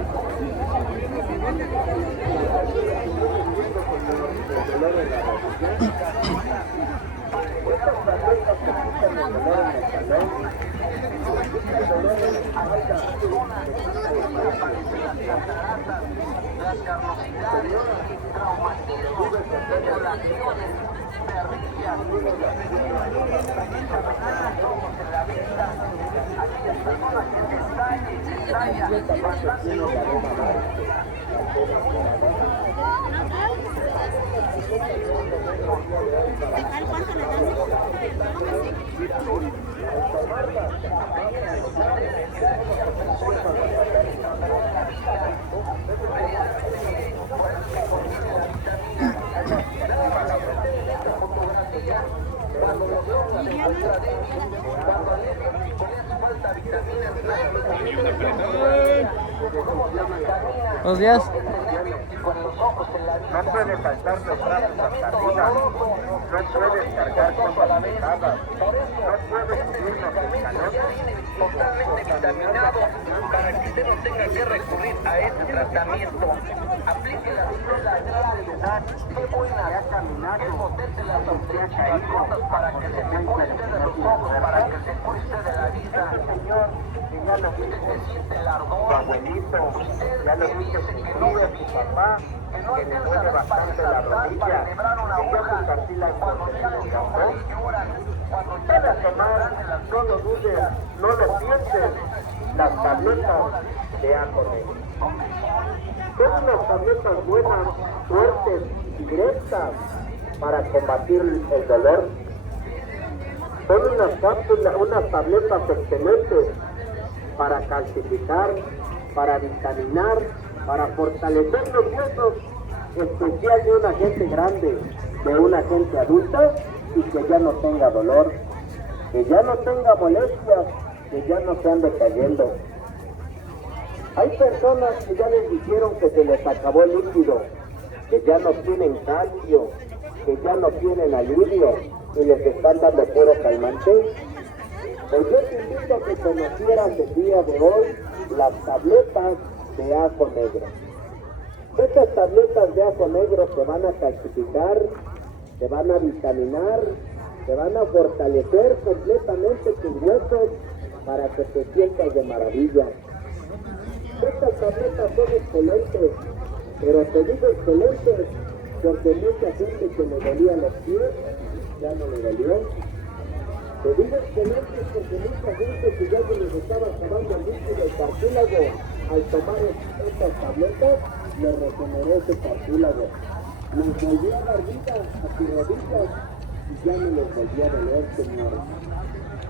El dolor en la rodilla. Estas tabletas que quitan el dolor en el talón, el dolor en la espalda, señora, vives Buenos días. No puedes saltar los brazos hasta arriba, no puedes cargar cosas pesadas, no puedes subir los escalones. Totalmente vitaminado para que usted no tenga que recurrir a a este tratamiento. Aplique la regla de la realidad. Qué buena qué potente la las cosas para que se te cure usted de los ojos, para que se cure usted de la vista. Señor, que ya lo necesita el ardor. Tu abuelito, ya lo dice que no ve a su papá, que le duele bastante la rodilla, que ya su cartílago se desgastó. Cada semana, no lo dudes, no lo pienses, las tabletas de Aconegro. Son unas tabletas buenas, fuertes y directas para combatir el dolor. Son unas cápsulas, unas tabletas excelentes para calcificar, para vitaminar, para fortalecer los huesos, especial de una gente grande, de una gente adulta, y que ya no tenga dolor, que ya no tenga molestias, que ya no se ande cayendo. Hay personas que ya les dijeron que se les acabó el líquido, que ya no tienen calcio, que ya no tienen alivio y les están dando puro calmante. Pues yo te invito a que conocieras el día de hoy las tabletas de Aconegro. Estas tabletas de Aconegro te van a calcificar, te van a vitaminar, te van a fortalecer completamente tus huesos para que te sientas de maravilla. Estas tabletas son excelentes, pero te digo excelentes porque mucha gente que le dolía los pies ya no le dolió. Te digo excelentes porque mucha gente que ya se les estaba acabando el líquido del cartílago, al tomar estas tabletas le regeneró ese cartílago. Les volvió a dar vida a sus rodillas y ya no les volvió a doler, señor.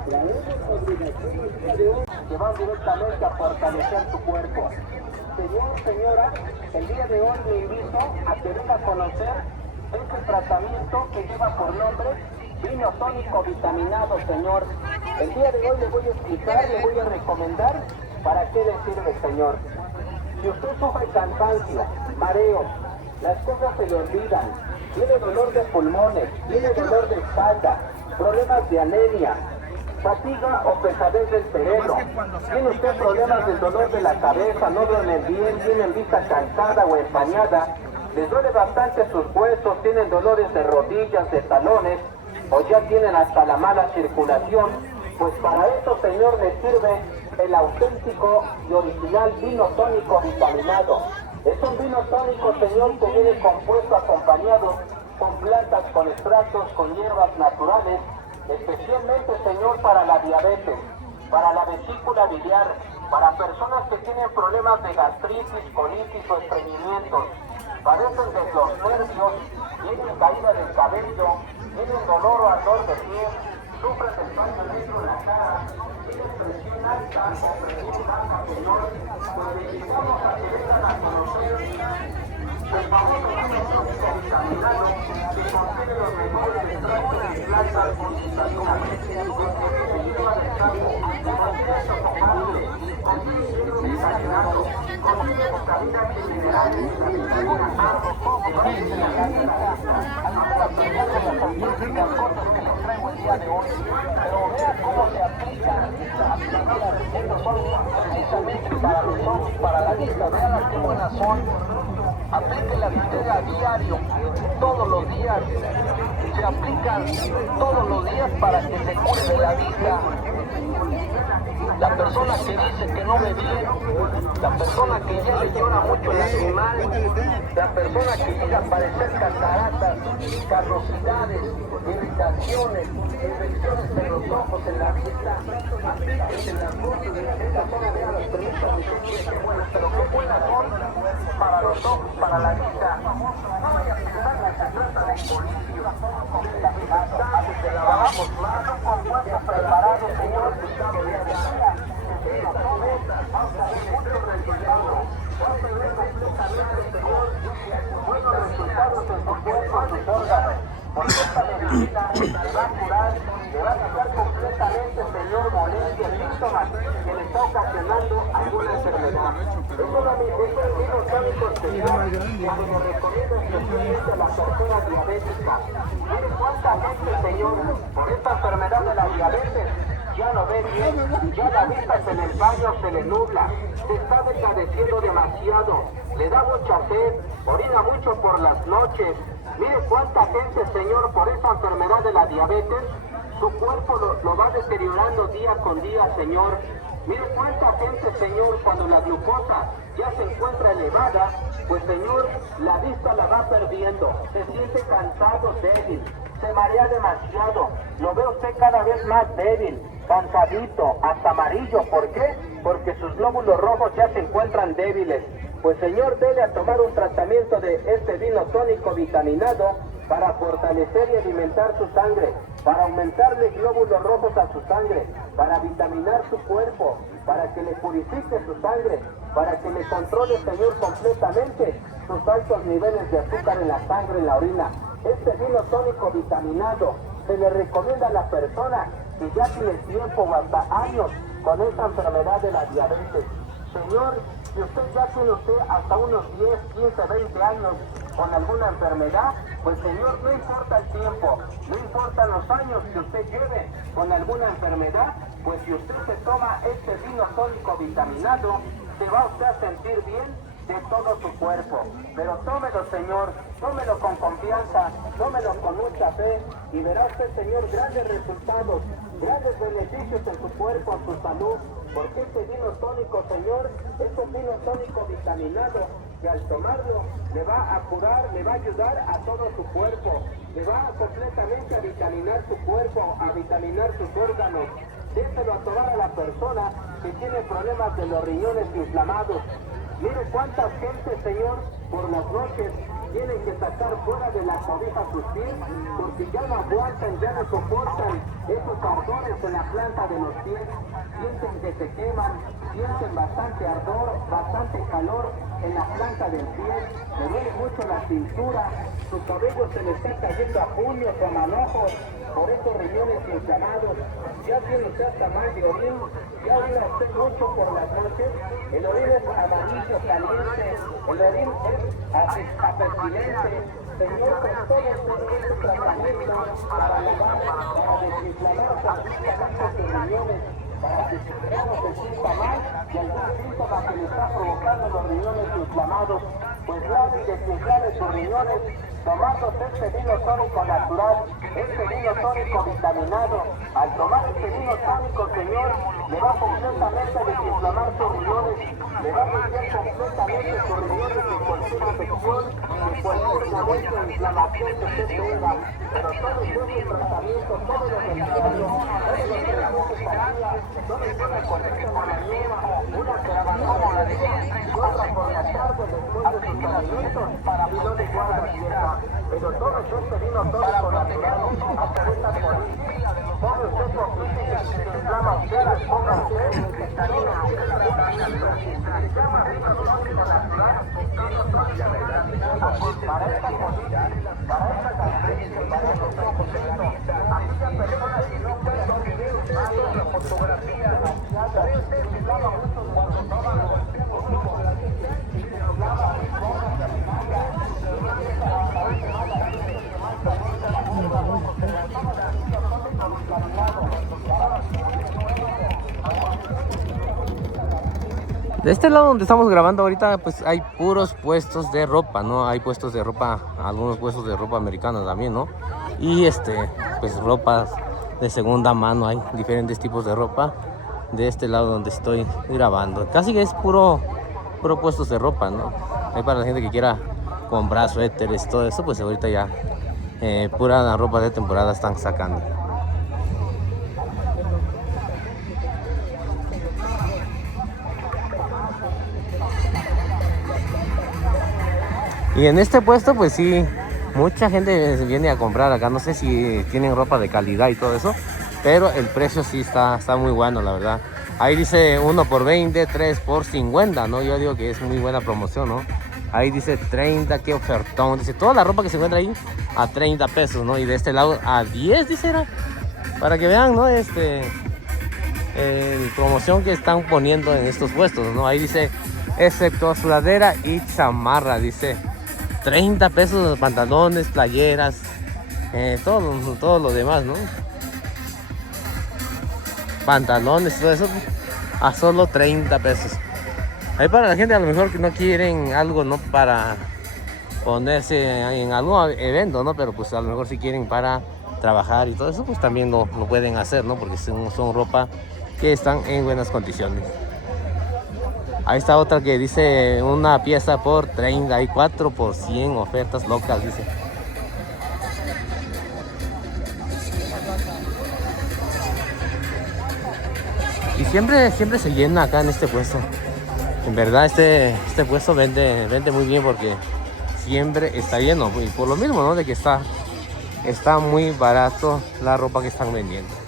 Traemos obligación el día de hoy que va directamente a fortalecer tu cuerpo. Señor, señora, el día de hoy le invito a que venga a conocer este tratamiento que lleva por nombre vino tónico vitaminado, señor. El día de hoy le voy a explicar, le voy a recomendar para qué le sirve, señor. Si usted sufre cansancio, mareo, las cosas se le olvidan, tiene dolor de pulmones, tiene dolor de espalda, problemas de anemia, fatiga o pesadez del cerebro, tiene usted problemas del dolor de la cabeza, no duermen bien, tienen vista cansada o empañada, les duele bastante sus huesos, tienen dolores de rodillas, de talones, o ya tienen hasta la mala circulación, pues para eso, señor, le sirve el auténtico y original vino tónico vitaminado. Es un vino tónico, señor, que viene compuesto, acompañado con plantas, con extractos, con hierbas naturales, especialmente, señor, para la diabetes, para la vesícula biliar, para personas que tienen problemas de gastritis, colitis o estreñimientos, padecen de los nervios, tienen caída del cabello, tienen dolor o ardor de piel, sufren de espacio negro en la cara, tienen presión alta o presión baja, señor, pues les invitamos a que vengan a conocer el famoso vitaminado que contiene los mejores extractos de plantas con vitaminas, contiene hierba de campo, contiene chocolate, contiene hierro vitaminado, contiene vitaminas y minerales, la vitamina A, contiene la cantidad. Las cosas que les traigo el día de hoy, pero vea cómo se aplica las recetas son precisamente para los ojos, para la vista, vean qué buenas son. Aplíquelas usted a diario, todos los días, se aplican todos los días para que se cure de la vista. La persona que dice que no ve bien, la persona que ya le llora mucho el animal, la persona que llega a padecer cataratas, carnosidades, irritaciones, infecciones en los ojos, en la vista, aplíquense las cosas, estas son las premisas de qué buenas, pero qué buenas son para los ojos, para la vista. No vaya a pensar que se trata de colirio, antes de lavamos manos con guantes preparados, señor, buenos resultados en su cuerpo, en sus órganos. Porque esta medicina le va a curar, le va a quitar completamente, señor, molestias, síntomas que le está ocasionando alguna enfermedad. Es un vino tónico especial que le recomiendo especialmente a las personas diabéticas. Mire cuánta gente, señor, por esta enfermedad de la diabetes, ya no ve bien, ya la vista en el baño se le nubla, se está desvaneciendo demasiado, le da mucha sed, orina mucho por las noches. Mire cuánta gente, Señor, por esa enfermedad de la diabetes, su cuerpo lo va deteriorando día con día, Señor. Mire cuánta gente, Señor, cuando la glucosa ya se encuentra elevada, pues, Señor, la vista la va perdiendo, se siente cansado, débil, se marea demasiado, lo ve usted cada vez más débil, cansadito, hasta amarillo. ¿Por qué? Porque sus glóbulos rojos ya se encuentran débiles. Pues, Señor, debe a tomar un tratamiento de este vino tónico vitaminado para fortalecer y alimentar su sangre, para aumentarle glóbulos rojos a su sangre, para vitaminar su cuerpo, para que le purifique su sangre, para que le controle, Señor, completamente sus altos niveles de azúcar en la sangre, en la orina. Este vino tónico vitaminado se le recomienda a la persona que ya tiene tiempo o hasta años con esta enfermedad de la diabetes. Señor, si usted ya tiene hasta unos 10, 15, 20 años con alguna enfermedad, pues, Señor, no importa el tiempo, no importa los años que usted lleve con alguna enfermedad, pues si usted se toma este vino tónico vitaminado, se va usted a sentir bien de todo su cuerpo. Pero tómelo, Señor, tómelo con confianza, tómelo con mucha fe y verá usted, Señor, grandes resultados, grandes beneficios en su cuerpo, en su salud, porque este vino tónico, Señor, es un vino tónico vitaminado que al tomarlo le va a curar, le va a ayudar a todo su cuerpo, le va completamente a vitaminar su cuerpo, a vitaminar sus órganos. Déselo a tomar a la persona que tiene problemas de los riñones inflamados. Mire cuánta gente, Señor, por las noches tienen que sacar fuera de la cobija sus pies porque ya no aguantan, ya no soportan esos ardores en la planta de los pies. Sienten que se queman, sienten bastante ardor, bastante calor en la planta del pie, le duele mucho la cintura, su cabello se le está cayendo a puños o a manojos por esos riñones inflamados. Ya tiene usted hasta más de orín, ya orina usted mucho por las noches, el orín es amarillo, caliente, el orín es apestilente. Señor, con todo este tratamiento para elevar, para desinflamar completamente sus riñones, para que su cuerpo se sienta mal y algún síntoma que le está provocando los riñones inflamados, pues lave y desinflame sus riñones tomándose este vino tónico natural, este vino tónico vitaminado. Al tomar este vino tónico, Señor, le va completamente a desinflamar sus riñones, le va a limpiar completamente sus riñones de cualquier infección, de cualquier momento de inflamación que usted tenga. Pero todo este tratamiento, todo lo necesario, todo lo que no le tiene corriente por la mañana, una se abandona a la día y otra por la tarde después de sus alimentos para que no le guarda dieta. Pero todo este vino tónico natural, hasta esta política, todo usted compite que se inflama usted, las ponga usted, vitamina para esta política, para esta característica, para estos propósitos, aquella persona que no puede vivir la fotografía, sabe usted que inflama mucho cuando toma De este lado donde estamos grabando ahorita, pues hay puros puestos de ropa, ¿no? Hay puestos de ropa, algunos puestos de ropa americana también, ¿no? Y pues ropas de segunda mano, hay diferentes tipos de ropa de este lado donde estoy grabando. Casi que es puro puestos de ropa, ¿no? Hay para la gente que quiera comprar suéteres, todo eso, pues ahorita ya pura ropa de temporada están sacando. Y en este puesto, pues sí, mucha gente viene a comprar acá. No sé si tienen ropa de calidad y todo eso, pero el precio sí está muy bueno, la verdad. Ahí dice 1 por 20, 3 por 50, ¿no? Yo digo que es muy buena promoción, ¿no? Ahí dice 30, qué ofertón. Dice toda la ropa que se encuentra ahí a 30 pesos, ¿no? Y de este lado a 10, dice, era. Para que vean, ¿no? Promoción que están poniendo en estos puestos, ¿no? Ahí dice, excepto sudadera y chamarra, dice 30 pesos los pantalones, playeras, todo lo demás, ¿no? pantalones y todo eso a solo 30 pesos. Ahí para la gente a lo mejor que no quieren algo, ¿no? Para ponerse en algún evento, ¿no? Pero pues a lo mejor si quieren para trabajar y todo eso, pues también lo pueden hacer, ¿no? Porque son ropa que están en buenas condiciones. Ahí está otra que dice una pieza por 34 por 100, ofertas locas, dice. Y siempre se llena acá en este puesto. En verdad este puesto vende muy bien porque siempre está lleno. Y por lo mismo, ¿no? De que está muy barato la ropa que están vendiendo.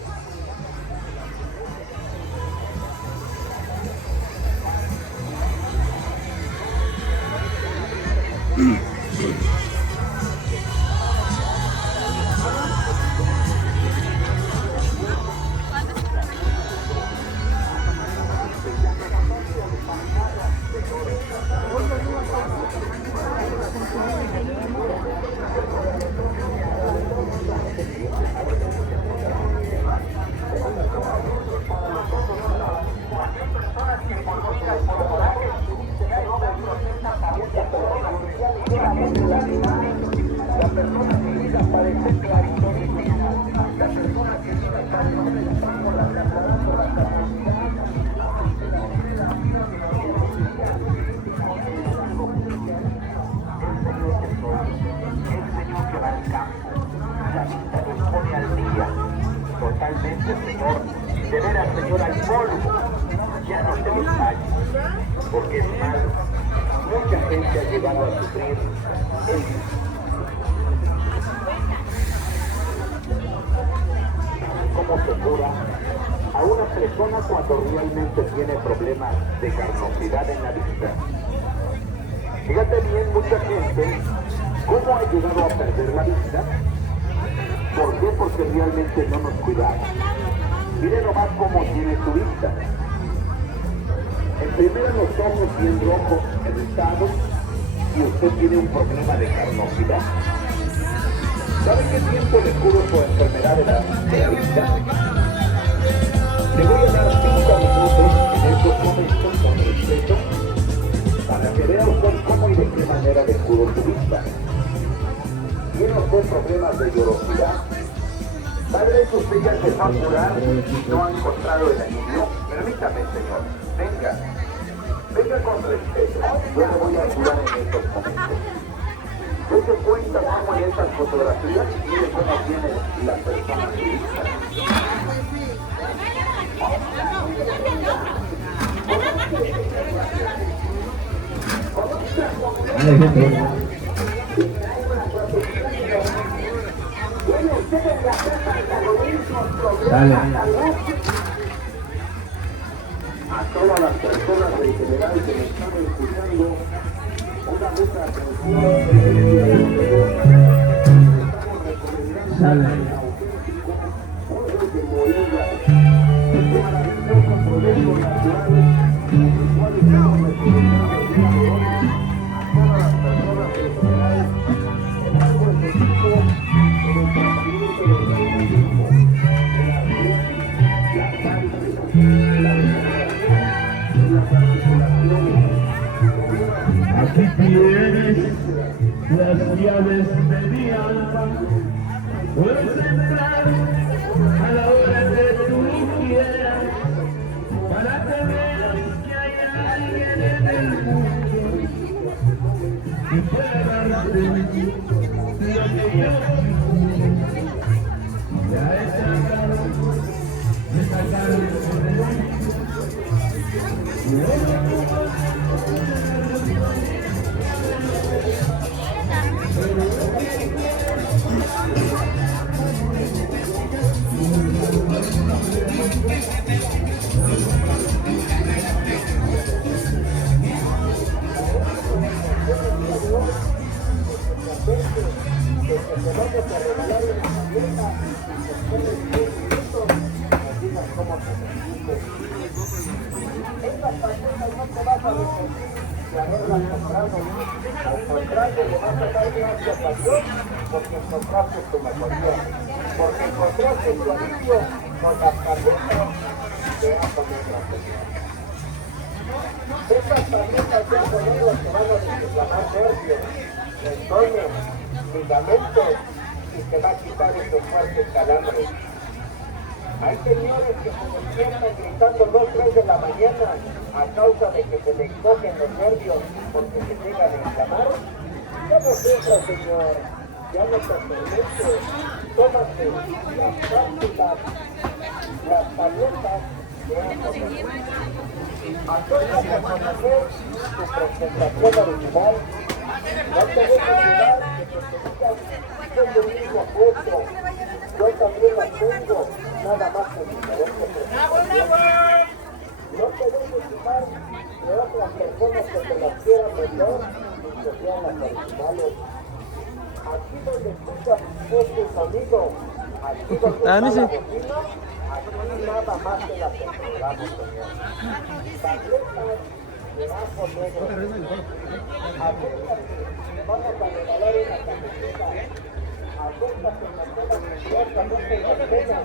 Totalmente, señor. De veras, señor, al polvo. Ya no se los falles, porque es malo. Mucha gente ha llegado a sufrir ¿Cómo se cura a una persona cuando realmente tiene problemas de carnosidad en la vista? Fíjate bien, mucha gente, ¿cómo ha llegado a perder la vista? ¿Por qué? Porque realmente no nos cuidamos. Mire nomás cómo tiene su vista. En primero los ojos bien rojos, irritados, y usted tiene un problema de carnosidad. ¿Sabe qué tiempo le curo su enfermedad de la vista? Le voy a dar 5 minutos en estos momentos con respeto para que vea usted cómo y de qué manera le curo su vista. ¿Tiene usted problemas de llorosidad? Tal vez usted ya se va a curar y no ha encontrado el alivio. Permítame, señor. Venga con respeto. Yo le voy a curar en estos momentos. Dese cuenta cómo en estas fotografías mire cómo tiene la persona su vista. Dale. A todas las personas en general que me están escuchando, una mucha atención. Estamos recomendando ojos de morilla, este maravilloso producto natural, el cual estamos recomendando a todas las personas en general, es algo efectivo en el tratamiento del organismo, de la piel, la sangre, la regeneración, las articulaciones. Aquí tienes las llaves de mi alma, puedes entrar a la hora que tú quieras, para que veas que hay alguien en el mundo que pueda darte lo que yo ya he tratado de sacar por el porque encontraste tu mejoría, porque encontraste tu alivio con las cabezas de ajo negro, señor. Estas tabletas de ajo negro que van a desinflamar nervios, tendones, ligamentos y te va a quitar esos fuertes calambres. Hay señores que se despiertan gritando 2, 3 de la mañana a causa de que se le encogen los nervios porque se llegan a inflamar. Ya no sufra, señor, ya no te permite. Tómate las cápsulas, las tabletas de ajo negro. Acércate a conocer tu presentación original. No te dejes olvidar que te digan el mismo puesto. Yo también las tengo, nada más que diferentes presentaciones. No te dejes fijar de otras personas que te las quieran vender y que sean las originales. Aquí donde escuchas este sonido, aquí donde está la bocina, aquí nada más te las encontramos, señor. Tabletas de ajo negro. Acércate, vamos a regalar una camiseta. Acércate en la zona ciertamente en la cena.